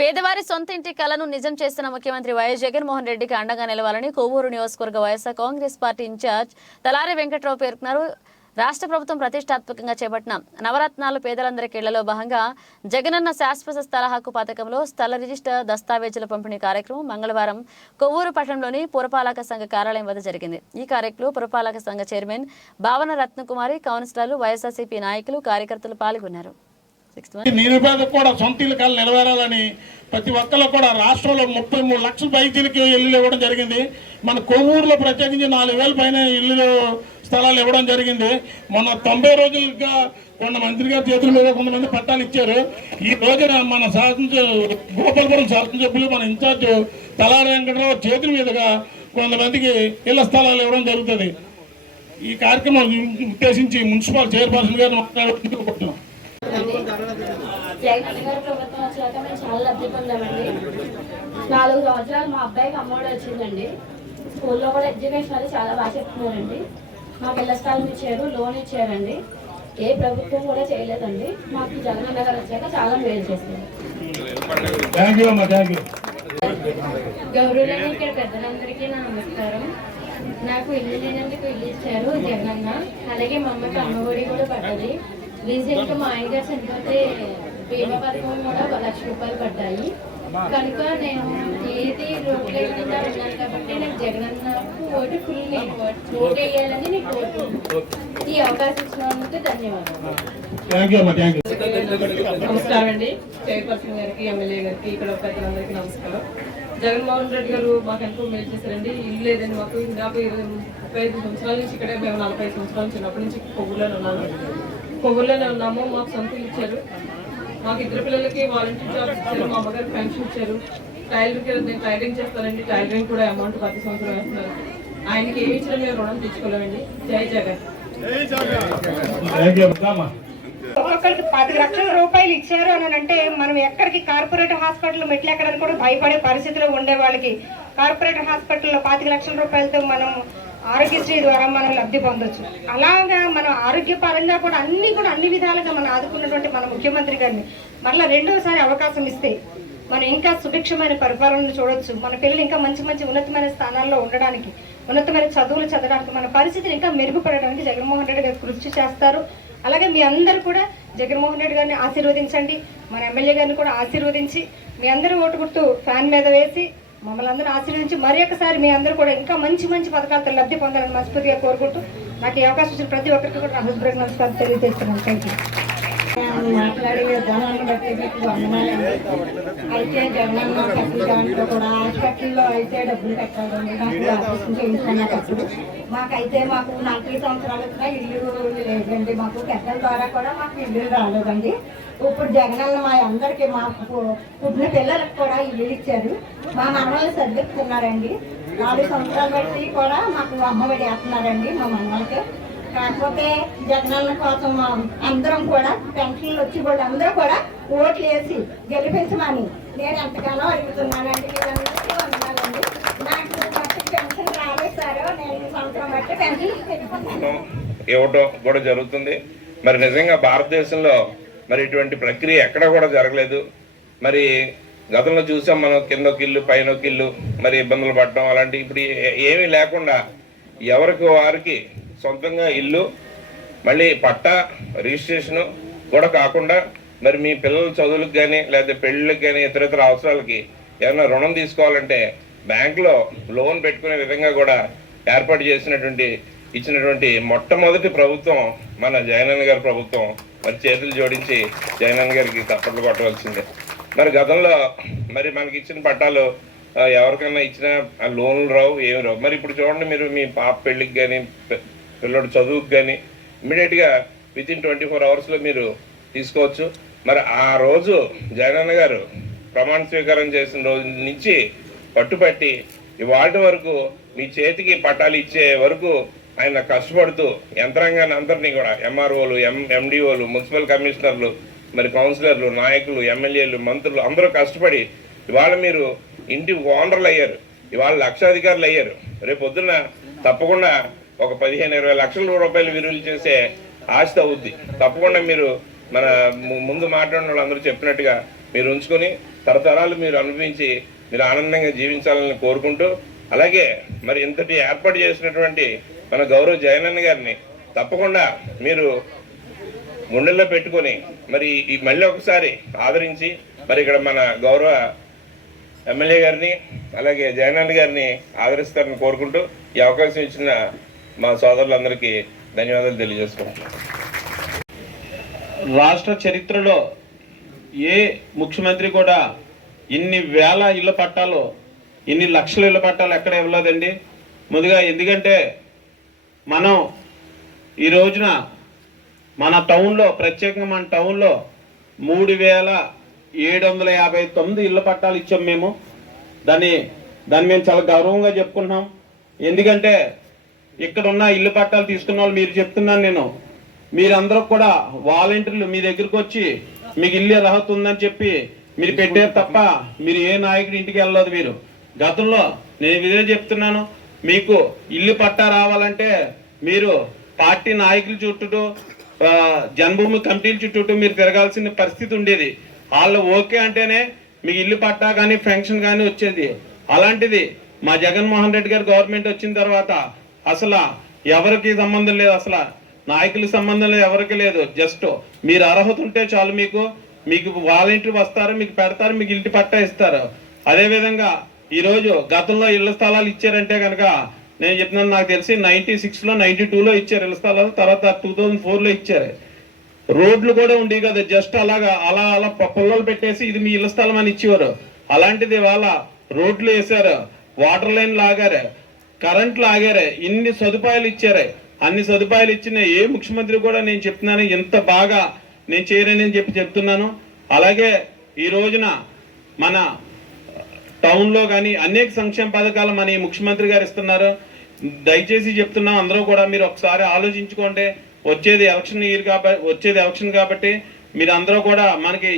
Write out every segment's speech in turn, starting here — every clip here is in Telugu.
పేదవారి సొంత ఇంటి కలను నిజం చేస్తున్న ముఖ్యమంత్రి వైఎస్ జగన్మోహన్ రెడ్డికి అండగా నిలవాలని కొవ్వూరు నియోజకవర్గ వైఎస్ఆర్ కాంగ్రెస్ పార్టీ ఇన్ఛార్జ్ తలారి వెంకట్రావు పేర్కొన్నారు. రాష్ట్ర ప్రభుత్వం ప్రతిష్టాత్మకంగా చేపట్టిన నవరత్నాలు పేదలందరికీ ఇళ్లలో భాగంగా జగనన్న శాశ్వత స్థల హక్కు పథకంలో స్థల రిజిస్టర్ దస్తావేజుల పంపిణీ కార్యక్రమం మంగళవారం కొవ్వూరు పట్టణంలోని పురపాలక సంఘ కార్యాలయం వద్ద జరిగింది. ఈ కార్యక్రమంలో పురపాలక సంఘ చైర్మన్ భావన రత్నకుమారి, కౌన్సిలర్లు, వైఎస్ఆర్సీపీ నాయకులు, కార్యకర్తలు పాల్గొన్నారు. నిరుపేదకు కూడా సొంత ఇల్లు కళ నెరవేరాలని ప్రతి ఒక్కరు కూడా రాష్ట్రంలో 33 లక్షల పైచీలకి ఇల్లు ఇవ్వడం జరిగింది. మన కొవ్వూరులో ప్రత్యేకించి 4,000 పైన ఇల్లు స్థలాలు ఇవ్వడం జరిగింది. మొన్న 90 రోజులుగా కొంతమంది గారి చేతుల మీద కొంతమంది పట్టాలు ఇచ్చారు. ఈ రోజున మన గోపాలపురం శాసనసభ్యులు మన ఇన్ఛార్జ్ తలారి వెంకటరావు చేతుల మీదుగా కొంతమందికి ఇళ్ల స్థలాలు ఇవ్వడం జరుగుతుంది. ఈ కార్యక్రమం ఉద్దేశించి మున్సిపల్ చైర్పర్సన్ గారిని మాట్లాడుకుంటున్నాం. జగన్ గారి ప్రభుత్వం వచ్చాక మేము చాలా లబ్ధి పొందామండి. 4 సంవత్సరాలు మా అబ్బాయికి అమ్మఒడి వచ్చిందండి. స్కూల్లో కూడా ఎడ్యుకేషన్ అది చాలా బాగా చెప్తున్నారండి. మాకు ఇళ్ల స్థలం ఇచ్చారు, లోన్ ఇచ్చారండి. ఏ ప్రభుత్వం కూడా చేయలేదండి. మాకు జగన్ గారు వచ్చాక చాలా మేలు చేశారు. గౌరవులని ఇక్కడ పెద్దలందరికీ నా నమస్కారం. నాకు ఇల్లు లేనందుకు ఇల్లు ఇచ్చారు జగనన్న. అలాగే మా అమ్మకి అమ్మఒడి కూడా పడ్డది. రీసెంట్గా మా ఆయన గారు చనిపోతే బీమా పథకం కూడా 1 లక్ష రూపాయలు పడ్డాయి. కనుక నేను ఏది రోడ్లు లేకుండా ఉన్నాను కాబట్టి నాకు జగనన్నకు ఓటు ఫుల్ ఓటు వేయాలని నేను కోరుకుంటున్నాను. ఈ అవకాశం ఇచ్చినందుకు ధన్యవాదాలు. నమస్కారం అండి. చైర్పర్సన్ గారికి, ఎమ్మెల్యే గారికి, ఇక్కడ పెద్దలందరికీ నమస్కారం. జగన్మోహన్ రెడ్డి గారు మాకు ఎంతో మేలు చేశారండి. ఇల్లు లేదండి మాకు. నాకు 35 సంవత్సరాల నుంచి ఇక్కడే, మేము 45 సంవత్సరాల నుంచి చిన్నప్పటి నుంచి కొవ్వూరులోనే ఉన్నాము. మాకు సొంత ఇచ్చారు. మాకు 2 పిల్లలకి వాలంటీర్ జాబ్స్ ఇచ్చారు. మా అమ్మగారికి పెన్షన్ ఇచ్చారు. నేను టైలరింగ్ చేస్తానండి. టైలరింగ్ కూడా అమౌంట్ ప్రతి సంవత్సరం వేస్తున్నారు. ఆయనకి ఏమి ఇచ్చినా మేము రుణం తెచ్చుకోలేమండి. జై జగన్. ఒక్కొక్కరికి 10 లక్షల రూపాయలు ఇచ్చారు అని అంటే మనం ఎక్కడికి కార్పొరేట్ హాస్పిటల్ మెట్లు ఎక్కడానికి కూడా భయపడే పరిస్థితిలో ఉండే వాళ్ళకి కార్పొరేట్ హాస్పిటల్లో 25 లక్షల రూపాయలతో మనం ఆరోగ్యశ్రీ ద్వారా మనం లబ్ధి పొందొచ్చు. అలాగా మనం ఆరోగ్యపరంగా కూడా అన్ని విధాలుగా మనం ఆదుకున్నటువంటి మన ముఖ్యమంత్రి గారిని మరలా రెండోసారి అవకాశం ఇస్తే మనం ఇంకా సుభిక్షమైన పరిపాలనను చూడొచ్చు. మన పిల్లలు ఇంకా మంచి ఉన్నతమైన స్థానాల్లో ఉండడానికి, ఉన్నతమైన చదువులు చదవడానికి, మన పరిస్థితిని ఇంకా మెరుగుపడడానికి జగన్మోహన్ రెడ్డి గారు కృషి చేస్తారు. అలాగే మీ అందరూ కూడా జగన్మోహన్ రెడ్డి గారిని ఆశీర్వదించండి. మన ఎమ్మెల్యే గారిని కూడా ఆశీర్వదించి మీ అందరూ ఓటు గుర్తు ఫ్యాన్ మీద వేసి మమ్మల్ని అందరూ ఆశీర్వదించి మరి ఒకసారి మీ అందరూ కూడా ఇంకా మంచి పథకాలతో లబ్ధి పొందాలని మనస్ఫూర్తిగా కోరుకుంటూ నాకు ఈ అవకాశం ఇచ్చిన ప్రతి ఒక్కరికి కూడా హృదయపూర్వక నమస్కారం తెలియజేస్తున్నాను. Thank you. మాట్లాడే విధానాన్ని బట్టి మీకు వందనాలండి. అయితే జగనన్న ప్రతి దాంట్లో కూడా హాస్పిటల్లో అయితే డబ్బులు కట్టాలండి. నాకు ఆపరేషన్ చేయించుకునేటప్పుడు మాకు 40 సంవత్సరాలు వచ్చినా ఇల్లు లేదండి. మాకు పెద్దల ద్వారా కూడా మాకు ఇల్లు రాలేదండి. ఇప్పుడు జగనన్న మా అందరికీ మాకు పుట్టిన పిల్లలకు కూడా ఇల్లు ఇచ్చారు. మా మనవాళ్ళు చదివిస్తున్నారండి. 4 సంవత్సరాలు బట్టి కూడా మాకు అమ్మఒడి వేస్తున్నారండి మా మనవాళ్ళకి. కాకపోతే జగనన్న కోసం అందరం కూడా పెన్షన్లు వచ్చి కూడా అందరూ కూడా ఓట్లు వేసి గెలిపించమని నేను ఎంతగానో అడుగుతున్నానండి. మీరందరికీ వందనాలండి. నాకు పెన్షన్ రాలేస్తారో నేను ఈ సంవత్సరం బట్టి పెన్షన్ ఇవ్వటం కూడా జరుగుతుంది. మరి నిజంగా భారతదేశంలో మరి ఇటువంటి ప్రక్రియ ఎక్కడ కూడా జరగలేదు. మరి గతంలో చూసాం మనం, కిందొక ఇల్లు పైనొక ఇల్లు, మరి ఇబ్బందులు పడటం అలాంటి. ఇప్పుడు ఏమీ లేకుండా ఎవరికి వారికి సొంతంగా ఇల్లు, మళ్ళీ పట్టా రిజిస్ట్రేషను కూడా కాకుండా మరి మీ పిల్లల చదువులకు కానీ లేదా పెళ్ళిళ్ళకి కానీ ఇతర అవసరాలకి ఏమైనా రుణం తీసుకోవాలంటే బ్యాంకులో లోన్ పెట్టుకునే విధంగా కూడా ఏర్పాటు ఇచ్చినటువంటి మొట్టమొదటి ప్రభుత్వం మన జగనన్న గారి ప్రభుత్వం. మరి చేతులు జోడించి జగనన్న గారికి తప్పట్లు కొట్టవలసిందే. మరి గతంలో మరి మనకి ఇచ్చిన పట్టాలు ఎవరికైనా ఇచ్చిన లోన్లు రావు, ఏమి రావు. మరి ఇప్పుడు చూడండి, మీరు మీ పాప పెళ్ళికి కానీ పిల్లడు చదువుకు కానీ ఇమ్మీడియట్గా వితిన్ 24 అవర్స్లో మీరు తీసుకోవచ్చు. మరి ఆ రోజు జగనన్న గారు ప్రమాణ స్వీకారం చేసిన రోజు నుంచి పట్టుపట్టి ఇవాటి వరకు మీ చేతికి పట్టాలు ఇచ్చే వరకు ఆయన కష్టపడుతూ యంత్రాంగాన్ని అందరినీ కూడా ఎంఆర్ఓలు, ఎండిఓలు, మున్సిపల్ కమిషనర్లు, మరి కౌన్సిలర్లు, నాయకులు, ఎమ్మెల్యేలు, మంత్రులు అందరూ కష్టపడి ఇవాళ మీరు ఇంటి ఓనర్లు అయ్యారు. ఇవాళ లక్షాధికారులు అయ్యారు. రేపు పొద్దున్న తప్పకుండా ఒక 15-20 లక్షల రూపాయలు విలువలు చేసే ఆస్తి అవుద్ది. తప్పకుండా మీరు మన ముందు మాట్లాడిన వాళ్ళందరూ చెప్పినట్టుగా మీరు ఉంచుకొని తరతరాలు మీరు అనుభవించి మీరు ఆనందంగా జీవించాలని కోరుకుంటూ, అలాగే మరి ఇంతటి ఏర్పాటు చేసినటువంటి మన గౌరవ జగనన్న గారిని తప్పకుండా మీరు గుండెల్లో పెట్టుకొని మరి ఈ మళ్ళీ ఒకసారి ఆదరించి మరి ఇక్కడ మన గౌరవ ఎమ్మెల్యే గారిని అలాగే జగనన్న గారిని ఆదరిస్తారని కోరుకుంటూ ఈ అవకాశం ఇచ్చిన మా సోదరులందరికీ ధన్యవాదాలు తెలియజేసుకుంటున్నాను. రాష్ట్ర చరిత్రలో ఏ ముఖ్యమంత్రి కూడా ఇన్ని వేల ఇళ్ల పట్టాలు, ఇన్ని లక్షల ఇళ్ల పట్టాలు ఎక్కడ ఇవ్వలేదండి. ముందుగా ఎందుకంటే మనం ఈ రోజున మన టౌన్లో, ప్రత్యేకంగా మన టౌన్లో 3759 ఇళ్ల పట్టాలు ఇచ్చాం మేము. దాన్ని మేము చాలా గౌరవంగా చెప్పుకుంటున్నాం. ఎందుకంటే ఇక్కడ ఉన్న ఇల్లు పట్టాలు తీసుకున్న వాళ్ళు మీరు చెప్తున్నాను నేను, మీరందరూ కూడా వాలంటీర్లు మీ దగ్గరకు వచ్చి మీకు ఇల్లు అర్హత ఉందని చెప్పి మీరు పెట్టారు తప్ప మీరు ఏ నాయకుడి ఇంటికి వెళ్ళలేదు. మీరు గతంలో నేను ఇదే చెప్తున్నాను, మీకు ఇల్లు పట్టా రావాలంటే మీరు పార్టీ నాయకుల చుట్టూ, జన్మభూమి కమిటీల చుట్టూ మీరు తిరగాల్సిన పరిస్థితి ఉండేది. వాళ్ళు ఓకే అంటేనే మీకు ఇల్లు పట్టా కానీ ఫెన్షన్ కానీ వచ్చేది. అలాంటిది మా జగన్మోహన్ రెడ్డి గారు గవర్నమెంట్ వచ్చిన తర్వాత అసలు ఎవరికి సంబంధం లేదు, అసలు నాయకులకు సంబంధం లేదు, ఎవరికి లేదు. జస్ట్ మీరు అర్హత ఉంటే చాలు, మీకు వాలంటీర్ వస్తారు, మీకు పెడతారు, మీకు ఇంటి పట్టా ఇస్తారు. అదేవిధంగా ఈరోజు గతంలో ఇళ్ల స్థలాలు ఇచ్చారంటే కనుక నేను చెప్తున్నాను, నాకు తెలిసి 96లో 92లో ఇచ్చారు ఇళ్ల స్థలాలు, తర్వాత 2004లో ఇచ్చారు. రోడ్లు కూడా ఉండేవి కదా, జస్ట్ అలా పొల్లలు పెట్టేసి ఇది మీ ఇళ్ల స్థలం అని ఇచ్చేవారు. అలాంటిది వాళ్ళ రోడ్లు వేశారు, వాటర్ లైన్ లాగారు, కరెంట్ లాగారు, ఇన్ని సదుపాయాలు ఇచ్చారు. అన్ని సదుపాయాలు ఇచ్చిన ఏ ముఖ్యమంత్రి కూడా నేను చెప్తున్నాను ఇంత బాగా నేను చేయలేనని చెప్తున్నాను. అలాగే ఈ రోజున మన టౌన్లో కానీ అనేక సంక్షేమ పథకాలు మన ఈ ముఖ్యమంత్రి గారు ఇస్తున్నారు. దయచేసి చెప్తున్నాం, అందరూ కూడా మీరు ఒకసారి ఆలోచించుకోండి. వచ్చేది ఎలక్షన్ కాబట్టి మీరు అందరూ కూడా మనకి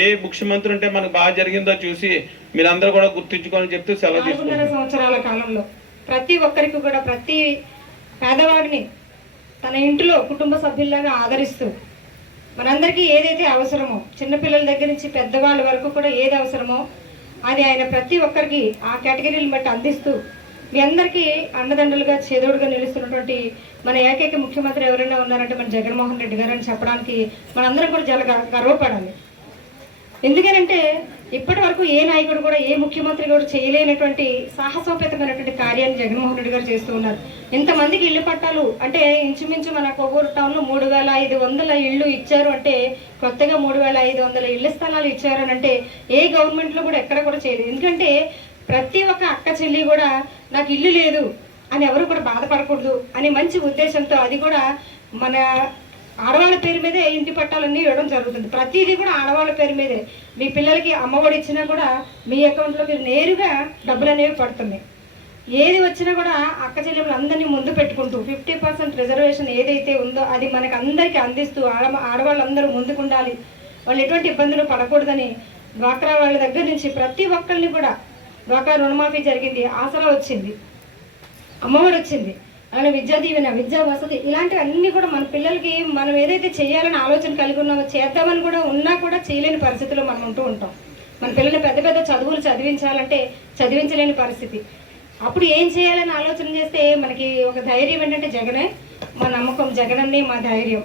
ఏ ముఖ్యమంత్రి ఉంటే మనకు బాగా జరిగిందో చూసి మీరందరూ కూడా గుర్తించుకోని చెప్తూ సెలవు తీసుకుంటారు. 4.5 సంవత్సరాల కాలంలో ప్రతి ఒక్కరికి కూడా, ప్రతి పేదవాడిని తన ఇంటిలో కుటుంబ సభ్యుల్లాగా ఆదరిస్తూ మనందరికీ ఏదైతే అవసరమో, చిన్నపిల్లల దగ్గర నుంచి పెద్దవాళ్ళ వరకు కూడా ఏది అవసరమో అది ఆయన ప్రతి ఒక్కరికి ఆ కేటగిరీలను బట్టి అందిస్తూ మీ అందరికీ అండదండలుగా చేదోడుగా నిలుస్తున్నటువంటి మన ఏకైక ముఖ్యమంత్రి ఎవరైనా ఉన్నారంటే మన జగన్మోహన్ రెడ్డి గారు అని చెప్పడానికి మనందరం కూడా చాలా గర్వపడాలి. ఎందుకనంటే ఇప్పటి వరకు ఏ నాయకుడు కూడా, ఏ ముఖ్యమంత్రి కూడా చేయలేనటువంటి సాహసోపేతమైనటువంటి కార్యాన్ని జగన్మోహన్ రెడ్డి గారు చేస్తూ ఉన్నారు. ఇంతమందికి ఇల్లు పట్టాలు అంటే ఇంచుమించు మన కొవ్వూరు టౌన్లో 3500 ఇళ్ళు ఇచ్చారు అంటే, కొత్తగా 3500 ఇళ్ల స్థలాలు ఇచ్చారు అని అంటే ఏ గవర్నమెంట్లో కూడా ఎక్కడ కూడా చేయలేదు. ఎందుకంటే ప్రతి ఒక్క అక్క చెల్లి కూడా నాకు ఇల్లు లేదు అని ఎవరు కూడా బాధపడకూడదు అని మంచి ఉద్దేశంతో, అది కూడా మన ఆడవాళ్ళ పేరు మీదే ఇంటి పట్టాలన్నీ ఇవ్వడం జరుగుతుంది. ప్రతిదీ కూడా ఆడవాళ్ళ పేరు మీదే. మీ పిల్లలకి అమ్మఒడి ఇచ్చినా కూడా మీ అకౌంట్లో మీరు నేరుగా డబ్బులు అనేవి పడుతున్నాయి. ఏది వచ్చినా కూడా అక్క చెల్లెములు అందరినీ ముందు పెట్టుకుంటూ 50% రిజర్వేషన్ ఏదైతే ఉందో అది మనకు అందరికీ అందిస్తూ ఆడవాళ్ళందరూ ముందుకుండాలి, వాళ్ళు ఎటువంటి ఇబ్బందులు పడకూడదని డ్వాక్రా వాళ్ళ దగ్గర నుంచి ప్రతి ఒక్కరిని కూడా, డ్వాక్రా రుణమాఫీ జరిగింది, ఆసరా వచ్చింది, అమ్మఒడి వచ్చింది, అలానే విద్యా దీవెన, విద్యా వసతి, ఇలాంటివన్నీ కూడా మన పిల్లలకి మనం ఏదైతే చేయాలని ఆలోచన కలిగి ఉన్నామో, చేద్దామని కూడా ఉన్నా కూడా చేయలేని పరిస్థితిలో మనం ఉంటూ ఉంటాం. మన పిల్లల్ని పెద్ద పెద్ద చదువులు చదివించాలంటే చదివించలేని పరిస్థితి. అప్పుడు ఏం చేయాలని ఆలోచన చేస్తే మనకి ఒక ధైర్యం ఏంటంటే జగనే మా నమ్మకం, జగనన్నే మా ధైర్యం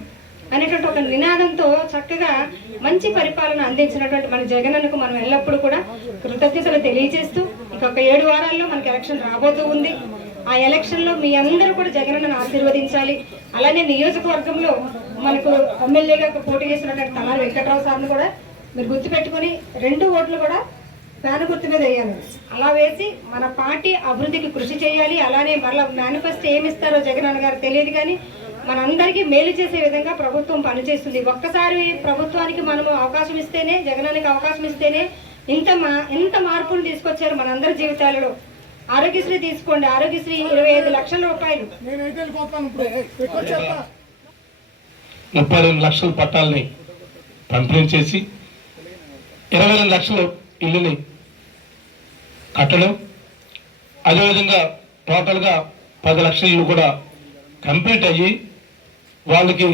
అనేటువంటి ఒక నినాదంతో చక్కగా మంచి పరిపాలన అందించినటువంటి మన జగనన్నకు మనం ఎల్లప్పుడూ కూడా కృతజ్ఞతలు తెలియజేస్తూ, ఇంకొక 7 వారాల్లో మనకి ఎలక్షన్ రాబోతూ ఉంది. ఆ ఎలక్షన్లో మీ అందరూ కూడా జగనన్నను ఆశీర్వదించాలి. అలానే నియోజకవర్గంలో మనకు ఎమ్మెల్యేగా పోటీ చేసినటువంటి తలారి వెంకట్రావు సార్ని కూడా మీరు గుర్తుపెట్టుకుని 2 ఓట్లు కూడా ఫ్యాన్ గుర్తు మీద వేయాలి. అలా వేసి మన పార్టీ అభివృద్ధికి కృషి చేయాలి. అలానే మళ్ళీ మేనిఫెస్టో ఏమిస్తారో జగనన్న గారు తెలియదు, కానీ మనందరికీ మేలు చేసే విధంగా ప్రభుత్వం పనిచేస్తుంది. ఒక్కసారి ప్రభుత్వానికి మనము అవకాశం ఇస్తేనే, జగనన్నకి అవకాశం ఇస్తేనే ఇంత మార్పులు తీసుకొచ్చారు మనందరి జీవితాలలో. ఆరోగ్యశ్రీ తీసుకోండి, ఆరోగ్యశ్రీ 25 లక్షల రూపాయలు. 32 లక్షల పట్టాలని పంపిణీ చేసి 22 లక్షల ఇల్లుని కట్టడం, అదేవిధంగా టోటల్గా 10 లక్షల ఇల్లు కూడా కంప్లీట్ అయ్యి వాళ్ళకి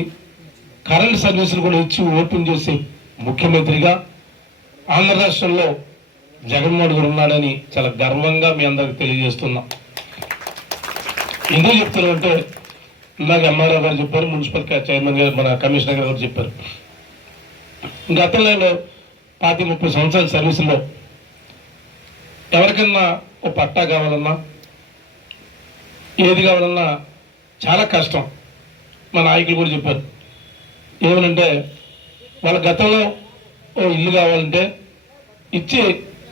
కరెంట్ సర్వీసులు కూడా ఇచ్చి ఓపెన్ చేసే ముఖ్యమంత్రిగా ఆంధ్ర రాష్ట్రంలో జగన్మోహన్ గారు ఉన్నాడని చాలా గర్వంగా మీ అందరికి తెలియజేస్తున్నాం. ఎందుకు చెప్తున్నాం అంటే ఇందాక ఎంఆర్ఓ గారు చెప్పారు, మున్సిపల్ చైర్మన్ గారు మన కమిషనర్ గారు కూడా చెప్పారు. గతంలో 30 సంవత్సరాల సర్వీసులో ఎవరికన్నా ఒక పట్టా కావాలన్నా ఏది కావాలన్నా చాలా కష్టం. మా నాయకులు కూడా చెప్పారు ఏమనంటే వాళ్ళ గతంలో ఓ ఇల్లు కావాలంటే ఇచ్చి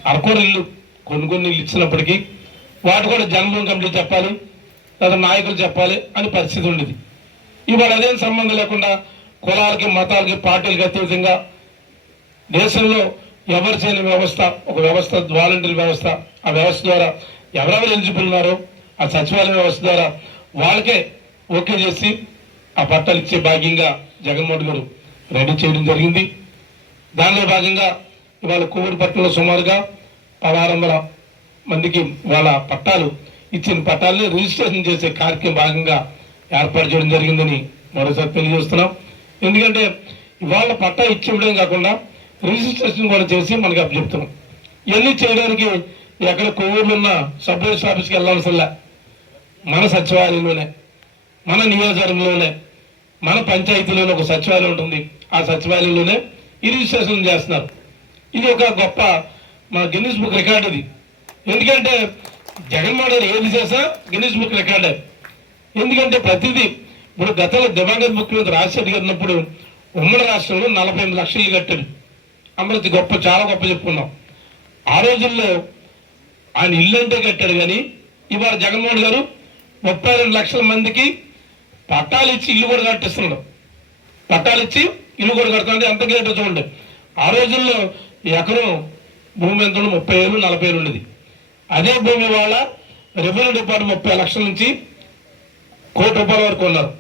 అరకొర ఇల్లు కొన్ని ఇల్లు ఇచ్చినప్పటికీ వాటి కూడా జన్మభూమి కమిటీ చెప్పాలి లేదా నాయకులు చెప్పాలి అని పరిస్థితి ఉండేది. ఇవాళ అదేం సంబంధం లేకుండా కులాలకి మతాలకి పార్టీలకి అతీతంగా దేశంలో ఎవరు చేయని వ్యవస్థ, ఒక వ్యవస్థ వాలంటీర్ వ్యవస్థ. ఆ వ్యవస్థ ద్వారా ఎవరెవరు ఎలిజిబుల్ ఉన్నారో ఆ సచివాలయ వ్యవస్థ ద్వారా వాళ్ళకే ఓకే చేసి ఆ పట్టాలు ఇచ్చే భాగ్యంగా జగన్మోహన్ గారు రెడీ చేయడం జరిగింది. దానిలో భాగంగా ఇవాళ కోవిడ్ పట్టణంలో సుమారుగా 1600 మందికి వాళ్ళ పట్టాలు ఇచ్చిన పట్టాలని రిజిస్ట్రేషన్ చేసే కార్యక్రమం భాగంగా ఏర్పాటు చేయడం జరిగిందని మరోసారి తెలియజేస్తున్నాం. ఎందుకంటే ఇవాళ పట్టా ఇచ్చివ్వడం కాకుండా రిజిస్ట్రేషన్ కూడా చేసి మనకి అప్పచెప్తున్నాం. ఇవన్నీ చేయడానికి ఎక్కడ కోవిడ్లో ఉన్న సబ్ రిజిస్టర్ ఆఫీస్కి వెళ్ళాల్సిందా, మన సచివాలయంలోనే, మన నియోజకవర్గంలోనే, మన పంచాయతీలోనే ఒక సచివాలయం ఉంటుంది. ఆ సచివాలయంలోనే ఈ రిజిస్ట్రేషన్ చేస్తున్నారు. ఇది ఒక గొప్ప మన గిన్నిస్ బుక్ రికార్డ్ ఇది. ఎందుకంటే జగన్మోహన్ గారు ఏది చేసినా గిన్నిస్ బుక్ రికార్డే. ఎందుకంటే ప్రతిదీ ఇప్పుడు గతంలో దివంగత ముఖ్యమంత్రి రాజశేఖర్ గారు ఉన్నప్పుడు ఉమ్మడి రాష్ట్రంలో 48 లక్షలు కట్టాడు. అమరావతి గొప్ప, చాలా గొప్ప చెప్పుకున్నాం. ఆ రోజుల్లో ఆయన ఇల్లు అంటే కట్టాడు. కానీ ఇవాళ జగన్మోహన్ గారు 32 లక్షల మందికి పట్టాలు ఇచ్చి ఇల్లు కూడా కట్టిస్తున్నాడు. పట్టాలు ఇచ్చి ఇల్లు కూడా కడుతుంటే ఎంత గ్రేట్ చూడండి. ఆ రోజుల్లో ఎకరం భూమి ఎంత 30,000 40,000 ఉండేది. అదే భూమి వాళ్ళ రెవెన్యూ డిపార్ట్మెంట్ 30 లక్షల నుంచి ₹1 కోటి వరకు ఉన్నారు.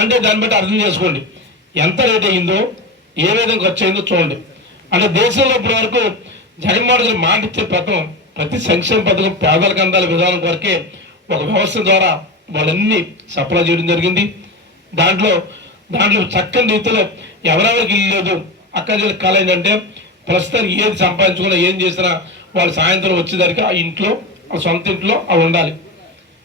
అంటే దాన్ని బట్టి అర్థం చేసుకోండి ఎంత రేట్ అయిందో, ఏ విధంగా ఖర్చు అయిందో చూడండి. అంటే దేశంలో ఇప్పటి వరకు జగన్మోహన్ గారు మాట ఇచ్చే ప్రతి సంక్షేమ పథకం పేదలకు అందాల విధానం వరకే ఒక వ్యవస్థ ద్వారా వాళ్ళన్నీ సప్లై చేయడం జరిగింది. దాంట్లో చక్కని రీతిలో ఎవరెవరికి ఇల్లు లేదు అక్కడ కళ ఏంటంటే ప్రస్తుతానికి ఏది సంపాదించుకున్నా ఏం చేసినా వాళ్ళు సాయంత్రం వచ్చేసరికి ఆ ఇంట్లో, ఆ సొంత ఇంట్లో అవి ఉండాలి.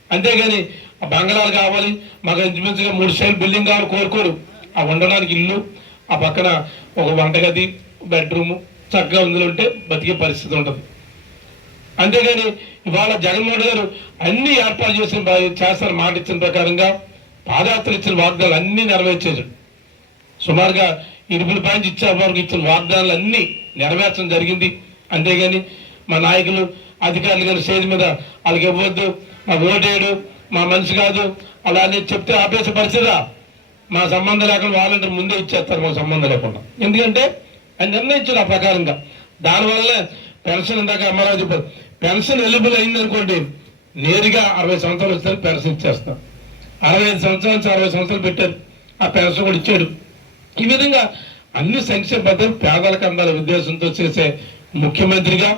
అంతేగాని ఆ బంగళాలు కావాలి, మాకు ఇంచుమించుగా 3 స్టైల్ బిల్డింగ్ కావాలి కోరుకోరు. ఆ ఉండడానికి ఇల్లు, ఆ పక్కన ఒక వంటగది, బెడ్రూము చక్కగా అందులో ఉంటే బతికే పరిస్థితి ఉంటుంది. అంతేగాని ఇవాళ జగన్మోహన్ గారు అన్ని ఏర్పాటు చేస్తారు. మాట ఇచ్చిన ప్రకారంగా పాదయాత్ర ఇచ్చిన వాగ్దానాలు అన్ని నెరవేర్చేసాడు. సుమారుగా 20 పాయింట్స్ ఇచ్చారు. వరకు ఇచ్చిన వాగ్దానాలు అన్ని నెరవేర్చడం జరిగింది. అంతేగాని మా నాయకులు అధికారులు గారి స్టేజ్ మీద వాళ్ళకి ఇవ్వద్దు, మా ఓటేయడు, మా మనిషి కాదు అలా అని చెప్తే ఆపేసే పరిస్థితి. మా సంబంధం లేకుండా వాలంటీర్ ముందే ఇచ్చేస్తారు, మా సంబంధం లేకుండా. ఎందుకంటే ఆయన నిర్ణయించారు ఆ ప్రకారంగా. దానివల్ల పెన్షన్ ఇందాక అమ్మారావు చెప్పారు, పెన్షన్ ఎలిజిబుల్ అయింది అనుకోండి నేరుగా 60 సంవత్సరాలు వస్తే పెన్షన్ ఇచ్చేస్తాం. 65 సంవత్సరాల నుంచి 60 సంవత్సరాలు పెట్టారు, ఆ పెన్షన్ కూడా ఇచ్చాడు. ఈ విధంగా అన్ని సంక్షేమ పద్ధతులు పేదలకు అందాల ఉద్దేశంతో చేసే ముఖ్యమంత్రిగా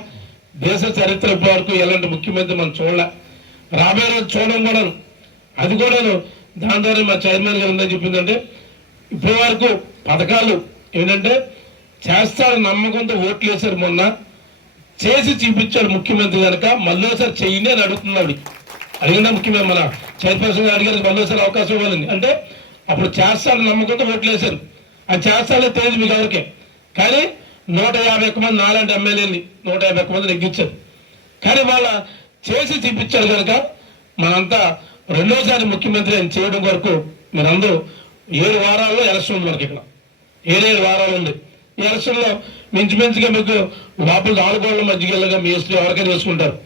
దేశ చరిత్ర వరకు ఎలాంటి ముఖ్యమంత్రి మనం చూడలే. రాబోయే రోజు చూడడం కూడా, అది కూడాను దాని ద్వారా మా చైర్మన్ గారు ఉందని చెప్పిందంటే ఇప్పటి వరకు పథకాలు ఏంటంటే చేస్తారని నమ్మకంతో ఓట్లు వేశారు. మొన్న చేసి చూపించాడు ముఖ్యమంత్రి కనుక మళ్ళీసారి చెయ్యండి అని అడుగుతున్నాడు. అడిగినా ముఖ్యమంత్రి మన చైర్పర్సన్ గారు అడిగారు మళ్ళీసారి అవకాశం ఇవ్వాలని. అంటే అప్పుడు చేస్తారని నమ్మకంతో ఓట్లు వేశారు. అది చేస్తారో తెలియదు మీకు ఎవరికే. కానీ 151 మంది నాలాంటి ఎమ్మెల్యేని 151 మంది నెగ్గించారు. కానీ వాళ్ళ చేసి చూపించారు కనుక మనంతా రెండోసారి ముఖ్యమంత్రి అని చేయడం వరకు మీరందరూ 7 వారాల్లో ఎలక్షన్ ఉంది. మనకి ఇక్కడ 7 వారాలు ఉంది. ఈ ఎలక్షన్లో మించుమించుగా మీకు లోపల ఆడుకోవడం మధ్యకెళ్ళగా మీ ఇష్టం ఎవరికైనా వేసుకుంటారు.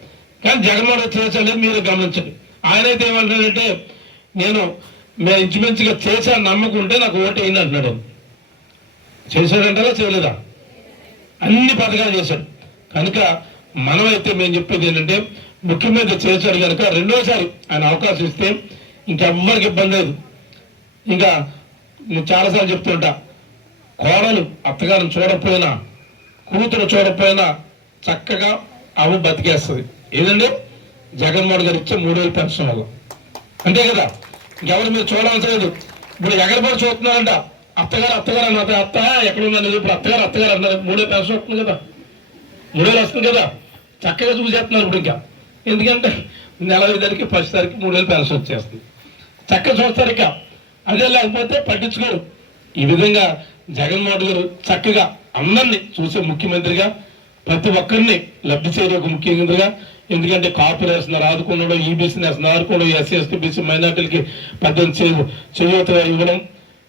కానీ జగన్మోహన్ చేశాడని మీరు గమనించండి. ఆయన అయితే ఏమంటాడంటే మేము ఇంచుమించుగా చేశాను నమ్మకుంటే నాకు ఓటు అయింది అంటున్నాడు. చేశాడంటారా చేయలేదా? అన్ని పథకాలు చేశాడు. కనుక మనమైతే మేము చెప్పేది ఏంటంటే ముఖ్యమంత్రి చేశాడు కనుక రెండోసారి ఆయన అవకాశం ఇస్తే ఇంకెవ్వరికి ఇబ్బంది లేదు. ఇంకా నేను చాలాసార్లు చెప్తుంటా, కోడలు అత్తగారిని చూడకపోయినా, కూతురు చూడకపోయినా చక్కగా అవి బతికేస్తుంది. ఏదండి జగన్మోహన్ గారు ఇచ్చే 3000 పెన్షన్ వల్ల. అంతే కదా, ఇంకెవరు మీరు చూడాల్సిన లేదు. ఇప్పుడు ఎగరబడి చూస్తున్నారంట, అత్తగారు అన్న అత్త ఎక్కడ ఉందని ఇప్పుడు అత్తగారు అన్నారు 3000 పెన్షన్ వస్తుంది కదా. 3,000 వస్తుంది కదా, చక్కగా చూసేస్తున్నారు ఇప్పుడు. ఇంకా ఎందుకంటే నెల 5 తారీఖు 10 తారీఖు 3,000 పెన్షన్ వచ్చేస్తుంది, చక్కగా చూస్తారు. ఇక అదే లేకపోతే పట్టించుకోరు. ఈ విధంగా జగన్మోహన్ గారు చక్కగా అందరినీ చూసే ముఖ్యమంత్రిగా, ప్రతి ఒక్కరిని లబ్ధి చేయడం ఒక ముఖ్యమంత్రిగా. ఎందుకంటే కాపు వేస్తున్నారు, ఆదుకున్నాడు, ఈబీసీ వేస్తున్నారు, ఆదుకోవడం, ఎస్సీ ఎస్టీ బీసీ మైనార్టీలకి 18 చేయూత ఇవ్వడం,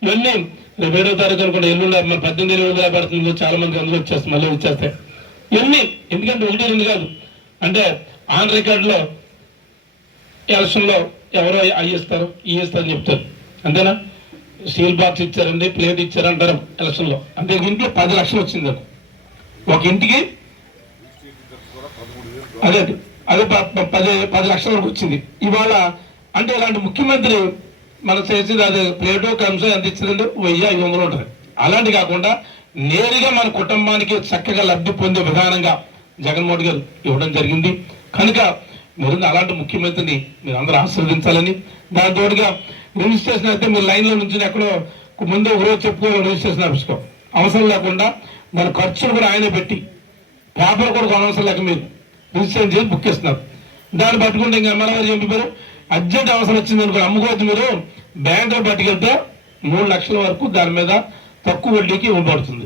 ఇవన్నీ రేపు 7వ తారీఖు అనుకుంటే ఎల్లుండి మన 18,000 పెడుతుంది. చాలా మంది అందులో వచ్చేస్తాయి, మళ్ళీ వచ్చేస్తాయి ఇవన్నీ. ఎందుకంటే 1, 2 కాదు, అంటే ఆన్ రికార్డులో ఎలక్షన్లో ఎవరో ఇస్తారు అని చెప్తారు, అంతేనా? స్టీల్ బాక్స్ ఇచ్చారండి, ప్లేట్ ఇచ్చారంటారు ఎలక్షన్లో. అంటే ఇంట్లో 10 లక్షలు వచ్చింది ఒక ఇంటికి, అదే 10 లక్షల వరకు వచ్చింది ఇవాళ. అంటే ఇలాంటి ముఖ్యమంత్రి మనం చేసింది అదే ప్లేటో కంసో ఎంత ఇచ్చిందంటే 1000-500 ఉంటుంది. అలాంటి కాకుండా నేరుగా మన కుటుంబానికి చక్కగా లబ్ధి పొందే విధానంగా జగన్మోహన్ గారు ఇవ్వడం జరిగింది. కనుక మీరు అలాంటి ముఖ్యమంత్రిని మీరు అందరూ ఆశీర్వదించాలని, దాని తోడుగా రిజిస్ట్రేషన్ అయితే మీరు లైన్లో నుంచి ఎక్కడో ముందు ఒక రోజు చెప్పుకో రిజిస్ట్రేషన్ ఆఫీస్కో అవసరం లేకుండా దాని ఖర్చులు కూడా ఆయనే పెట్టి పేపర్ కూడా కొనవసరం లేక మీరు రిజిస్ట్రేషన్ చేసి బుక్ చేస్తున్నారు. దాన్ని పట్టుకుంటే ఇంకా ఎమ్మెల్యే గారు చెప్పారు, అర్జెంట్ అవసరం వచ్చింది అనుకో అమ్ముకోవచ్చు, మీరు బ్యాంకులో పట్టుకెళ్తే 3 లక్షల వరకు దాని మీద తక్కువ వడ్డీకి ఇవ్వబడుతుంది.